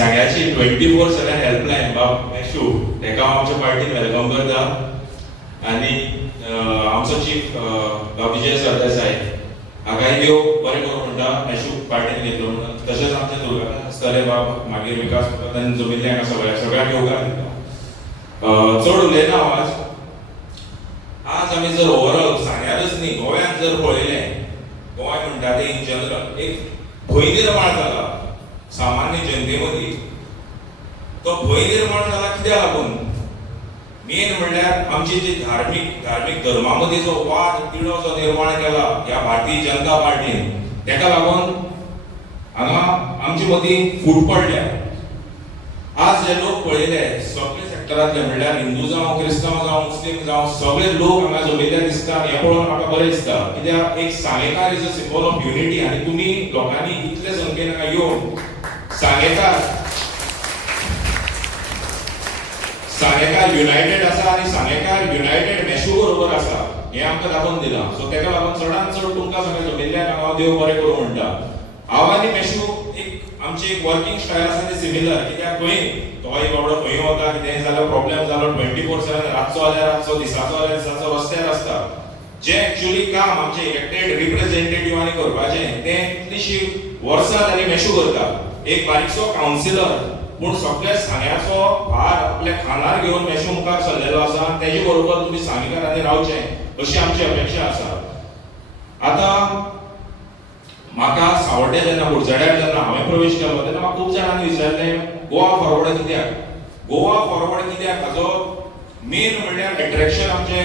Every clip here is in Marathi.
सांग्याची 24/7 हेल्पलायन बाब मेशू तेका आमच्या पार्टीन वेलकम करता आणि आमचो चीफ विजय सरदेसाय हाकाय देव बरें करूं म्हणटा मेशू पार्टीन घेतलो म्हणून तशेंच आमचे दुर्गा आसतले बाब मागीर विकास तांणी जमिल्ल्यांक सगळ्यांक येवकार दिता चड उलयना आज आमी जर ओवरऑल सांग्यारच न्ही गोंयांत जर पळयलें गोंय म्हणटा तें इन जनरल एक भंय निर्माण जाला सामान्य जनते मदीं तो भंय निर्माण जाला कित्याक लागून मेन म्हणल्यार आमची जी धार्मीक धर्मा मदीं जो वाद तिडो जो निर्माण केला ह्या भारतीय जनता पार्टीन तेका लागून हांगा आमचे मदीं फूट पडल्या आज जे लोक पळयले सगळे सेक्टरांतले म्हणल्यार हिंदू जावं क्रिस्तांव जावं मुस्लीम जावं सगळे लोक हांगा जमिल्ले दिसता हे पळोवन म्हाका बरें दिसता कित्याक एक सांगेकार is a symbol of unity आनी तुमी लोकांनी इतले संख्येन हांगा येवन सांगेकार युनायटेड आसा आनी सांगेकार युनायटेड मेशू बरोबर आसा हे आमकां दाखोवन दिलां सो तेका लागून चडांत चड तुमकां सगळे जमिल्ल्याक हांव देव बरें करूं म्हणटा हांव आनी मेशू एक आमची एक वर्किंग स्टायल आसा ती सिमिलर कित्याक खंय तोय बाबडो खंय वता कितेंय जाल्यार प्रॉब्लेम जालो 24/7 रातचो जाल्यार रातचो दिसाचो जाल्यार दिसाचो रस्त्यार आसता जे एक्चुअली काम आमचे इलेक्टेड रिप्रेझेंटेटिव्हांनी करपाचें तें कितलीशी वर्सां जालीं मेशू करता एक बारीकसो कावन्सिलर पूण सगळे सांग्याचो भार आपल्या खांदार घेवन मेशू मुखार सरलेलो आसा तेजे बरोबर तुमी सांगेकारांनी रावचें अशी आमची अपेक्षा आसा आतां म्हाका सावड्डे जेन्ना बुरझाड्यार जेन्ना हांवें प्रवेश केलो तेन्ना म्हाका खूब जाणांनी विचारलें गोवा फॉरवर्ड कित्याक हाचो मेन म्हणल्यार अट्रॅक्शन आमचे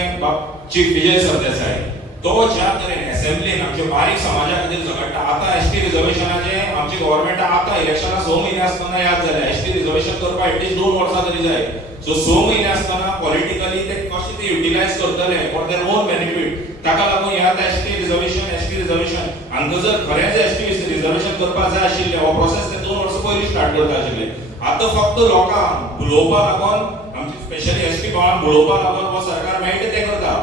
चीफ विजय सरदेसाय तो ज्या तरेन असेंब्लीन आमचे बारीक समाजा खातीर झगडटा आतां एसटी रिजर्वेशनाचे आमची गव्हर्मेंट आतां इलेक्शनां 6 म्हयने आसतना याद जालें एसटी रिजर्वेशन करपाक एटलीस्ट 2 वर्सां तरी जाय सो 6 म्हयने आसतना पॉलिटिकली ते कशें ते युटिलायज करतले फॉर देयर ओन बेनिफीट ताका लागून ह्या एसटी रिजर्वेशन हांकां जर खरेंच एसटी रिजर्वेशन करपाक जाय आशिल्लें हो प्रोसेस ते 2 वर्सां पयलीं स्टार्ट करता आशिल्ले आतां फक्त लोकांक बुलोवपाक लागून आमची स्पेशली एसटी गोवांक बुलोवपाक लागून हो सरकार मेळटा ते करता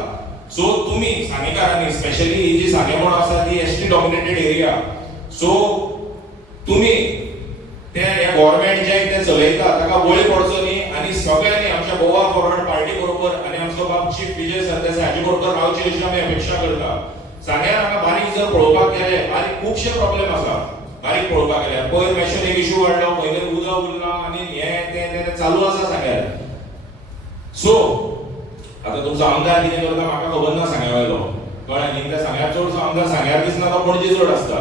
सो तुमी सांगेकारांनी स्पेशली ही जी सांगेमोड आसा ती एसटी डॉमिनेटेड एरिया सो तुमी ते ह्या गव्हर्नमेंट जे ते चलयता ताका बळी पडचो न्ही आनी सगळ्यांनी आमच्या गोवा फॉरवर्ड पार्टी बरोबर आनी आमचो बाब चीफ विजय सरदेसाय हाजे बरोबर रावची अशी आमी अपेक्षा करता सांग्यार हांगा बारीक जर पळोवपाक गेले बारीक खुबशे प्रॉब्लेम आसा बारीक पळोवपाक गेल्यार पयर मेशून एक इशू वाडलो पयलीं उदक उरना आनी हे चालू आसा सांग्यार सो आता तुमचो आमदार कितें करता म्हाका खबर ना सांग्या वयलो कळ्ळें न्ही त्या सांग्यार चडसो आमदार सांग्यार दिसना तो पणजे चड आसता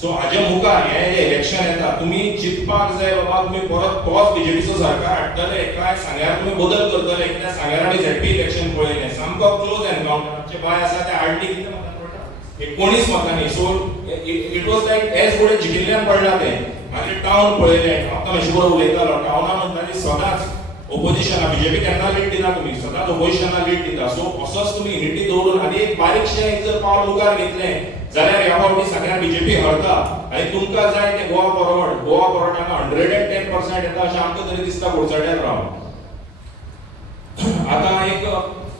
सो हाजे मुखार हें जे इलेक्शन येता तुमी चिंतपाक जाय बाबा तुमी परत तोच बीजेपीचो सरकार हाडटले काय सांग्यार तुमी बदल करतले कित्याक सांग्यार आमी झेडपी इलेक्शन पळयलें सामको क्लोज एनकावंटर आमचे बाय आसा ते हार्डली कितले मतांनी पडटा 19 मतांनी so it was like as good as जिखिल्ल्यान पडला तें मागीर टावन पळयलें आतां मातशें बरो उलयतालो टावना म्हणटाली सदांच ओपोजिशना बीजेपी केन्ना लीड दिना तुमी सदांच ओपोजिशना लीड दिता सो असोच तुमी युनिटी दवरून आनी एक बारीकशें जर पावल मुखार घेतलें जाल्यार ह्या फावटी सगळ्या बीजेपी हरता आनी तुमकां जाय ते गोवा फॉरवर्ड हांगा 110% येता अशें आमकां तरी दिसता बुरझाड्यार रावन आतां एक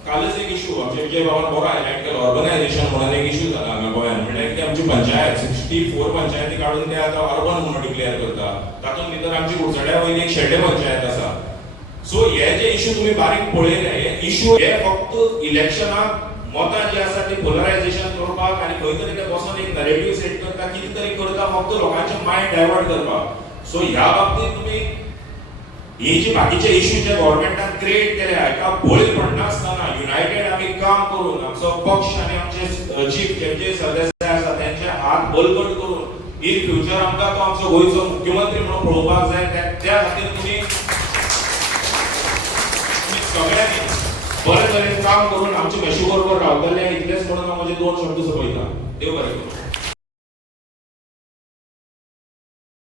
कालच एक इशू आमचे विजय बाबान बरो हायलायट केलो अर्बनायझेशन म्हणून एक इशू जाला हांगा गोंयांत म्हणल्यार की आमची पंचायत 64 पंचायती काडून ते आतां अर्बन म्हणून डिक्लेअर करता तातूंत भितर आमची बुरझाड्या वयली एक शेड्डे पंचायत आसा सो हे जे इशू तुम्ही बारीक पळयले हे इशू हे फक्त इलेक्शनाक मतां जी आसा ती पोलरायझेशन करपाक आनी खंय तरी ते बसून एक नरेटिव्ह सेट करता कितें तरी करता फक्त लोकांचे मायंड डायवर्ट करपाक सो ह्या बाबतींत तुमी ही जी बाकीचे इशू जे गव्हर्नमेंटान क्रिएट केले हाका बळी पडनासतना युनायटेड आमी काम करून आमचो पक्ष आनी आमचे चीफ जे सरदेसाय आसा तेंचे हात बलकट करून इन फ्युचर आमकां तो आमचो गोंयचो मुख्यमंत्री म्हणून पळोवपाक जाय त्या खातीर तुमी सगळ्यांनी बरे तरेन काम करून आमचे मेशू बरोबर रावतले इतलेंच म्हणून हांव म्हजे 2 शब्द सोंपयता देव बरें करूं